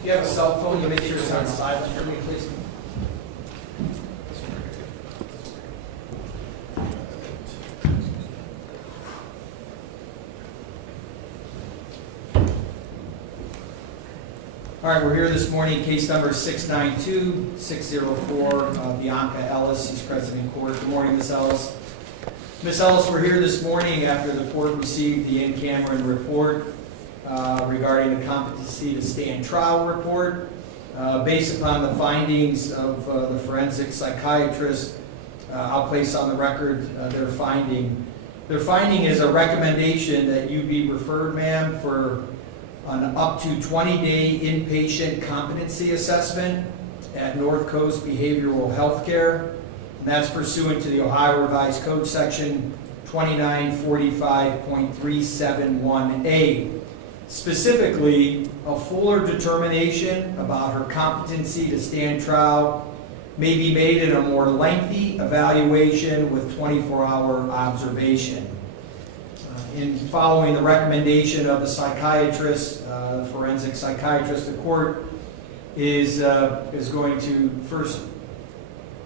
If you have a cell phone, you make sure it's on silent for me, please. All right, we're here this morning, case number 692-604, Bionca Ellis. She's present in court. Good morning, Ms. Ellis. Ms. Ellis, we're here this morning after the court received the in-camera report regarding the competency to stand trial report. Based upon the findings of the forensic psychiatrist, I'll place on the record their finding. Their finding is a recommendation that you be referred, ma'am, for an up to 20-day inpatient competency assessment at North Coast Behavioral Health Care. And that's pursuant to the Ohio Revised Code section 2945.371A. Specifically, a fuller determination about her competency to stand trial may be made in a more lengthy evaluation with 24-hour observation. In following the recommendation of the psychiatrist, forensic psychiatrist, the court is going to first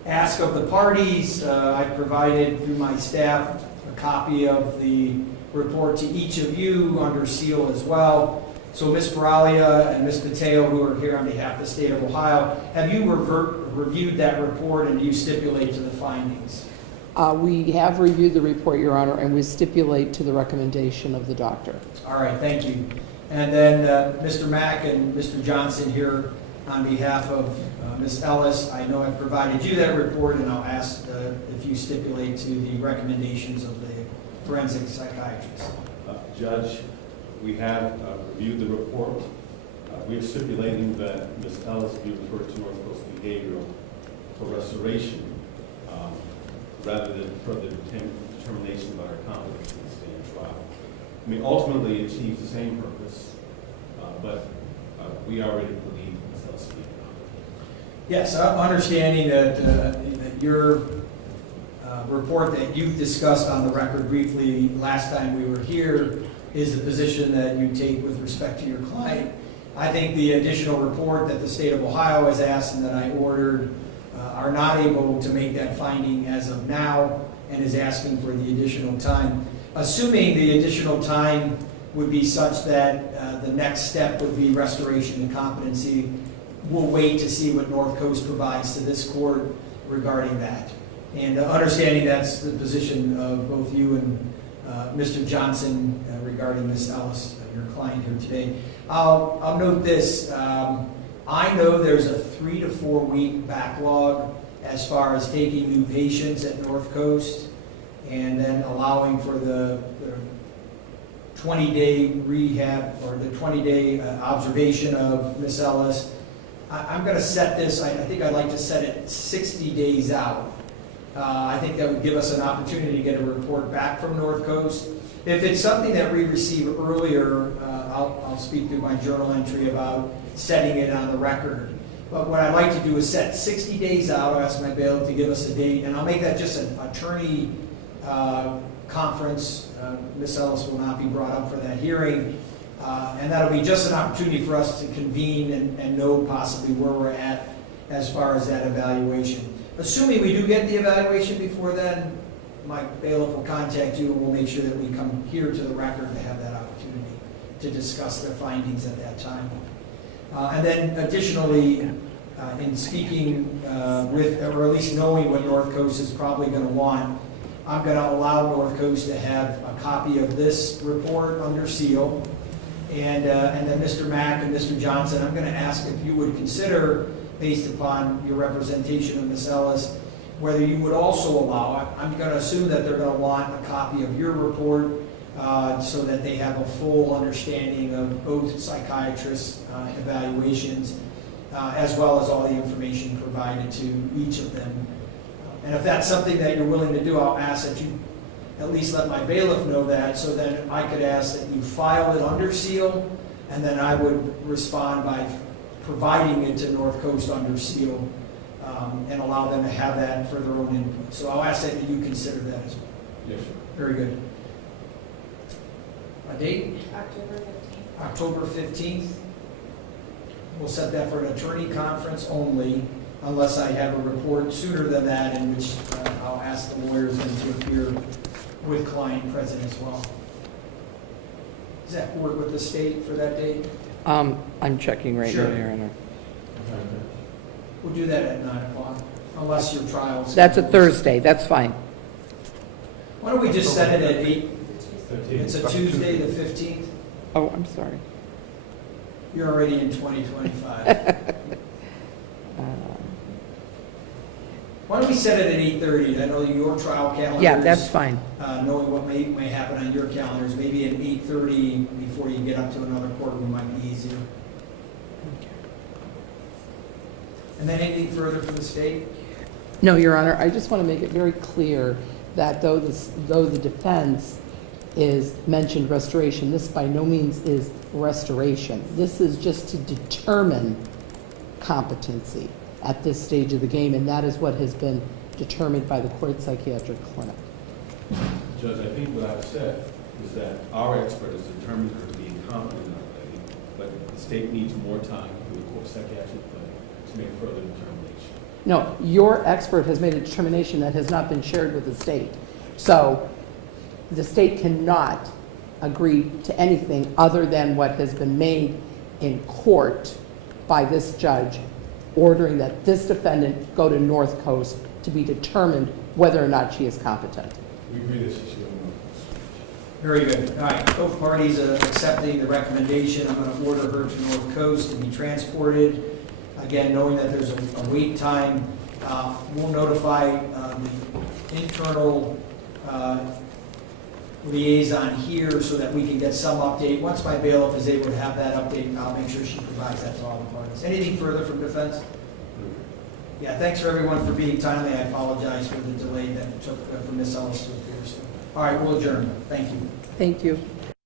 ask of the parties. I've provided through my staff a copy of the report to each of you under seal as well. So Ms. Baralia and Ms. Mateo, who are here on behalf of the state of Ohio, have you reviewed that report and do you stipulate to the findings? We have reviewed the report, Your Honor, and we stipulate to the recommendation of the doctor. All right, thank you. And then Mr. Mack and Mr. Johnson here on behalf of Ms. Ellis, I know I've provided you that report, and I'll ask if you stipulate to the recommendations of the forensic psychiatrist. Judge, we have reviewed the report. We are stipulating that Ms. Ellis be referred to North Coast Behavioral for restoration rather than further determination about her competency to stand trial. I mean, ultimately, it achieves the same purpose, but we already believe Ms. Ellis to be competent. Yes, understanding that your report that you've discussed on the record briefly last time we were here is the position that you take with respect to your client. I think the additional report that the state of Ohio has asked and that I ordered are not able to make that finding as of now and is asking for the additional time. Assuming the additional time would be such that the next step would be restoration and competency, we'll wait to see what North Coast provides to this court regarding that. And understanding that's the position of both you and Mr. Johnson regarding Ms. Ellis, your client here today. I'll note this. I know there's a 3 to 4 week backlog as far as taking new patients at North Coast and then allowing for the 20-day rehab or the 20-day observation of Ms. Ellis. I'm going to set this, I think I'd like to set it 60 days out. I think that would give us an opportunity to get a report back from North Coast. If it's something that we receive earlier, I'll speak to my journal entry about setting it on the record. But what I'd like to do is set 60 days out. I'll ask my bailiff to give us a date, and I'll make that just an attorney conference. Ms. Ellis will not be brought up for that hearing. And that'll be just an opportunity for us to convene and know possibly where we're at as far as that evaluation. Assuming we do get the evaluation before then, my bailiff will contact you and we'll make sure that we come here to the record to have that opportunity to discuss their findings at that time. And then additionally, in speaking with, or at least knowing what North Coast is probably going to want, I'm going to allow North Coast to have a copy of this report under seal. And then Mr. Mack and Mr. Johnson, I'm going to ask if you would consider, based upon your representation of Ms. Ellis, whether you would also allow, I'm going to assume that they're going to want a copy of your report so that they have a full understanding of both psychiatrists' evaluations as well as all the information provided to each of them. And if that's something that you're willing to do, I'll ask that you at least let my bailiff know that, so then I could ask that you file it under seal, and then I would respond by providing it to North Coast under seal and allow them to have that for their own input. So I'll ask that you consider that as well. Yes, sir. Very good. A date? October 15th. October 15th. We'll set that for an attorney conference only, unless I have a report sooner than that, in which I'll ask the lawyers then to appear with client present as well. Does that work with the state for that date? I'm checking right now, Sure. Your Honor. We'll do that at 9 o'clock, unless your trial's. That's a Thursday, that's fine. Why don't we just set it at 8? 15. It's a Tuesday, the 15th. Oh, I'm sorry. You're already in 2025. Why don't we set it at 8:30? I know your trial calendar. Yeah, that's fine. Knowing what may happen on your calendars, maybe at 8:30 before you get up to another courtroom might be easier. And then anything further from the state? No, Your Honor, I just want to make it very clear that though the defense is mentioned restoration, this by no means is restoration. This is just to determine competency at this stage of the game, and that is what has been determined by the court psychiatric clinic. Judge, I think what I've said is that our expert has determined her to be incompetent already, but the state needs more time for the court psychiatric clinic to make further determination. No, your expert has made a determination that has not been shared with the state. So the state cannot agree to anything other than what has been made in court by this judge, ordering that this defendant go to North Coast to be determined whether or not she is competent. We agree that she should go to North Coast. Very good. All right, both parties are accepting the recommendation. I'm going to order her to North Coast to be transported. Again, knowing that there's a wait time, we'll notify the internal liaison here so that we can get some update. Once my bailiff is able to have that update, I'll make sure she provides that to all the parties. Anything further from defense? Yeah, thanks for everyone for being timely. I apologize for the delay that it took for Ms. Ellis to appear. So, all right, we'll adjourn. Thank you. Thank you.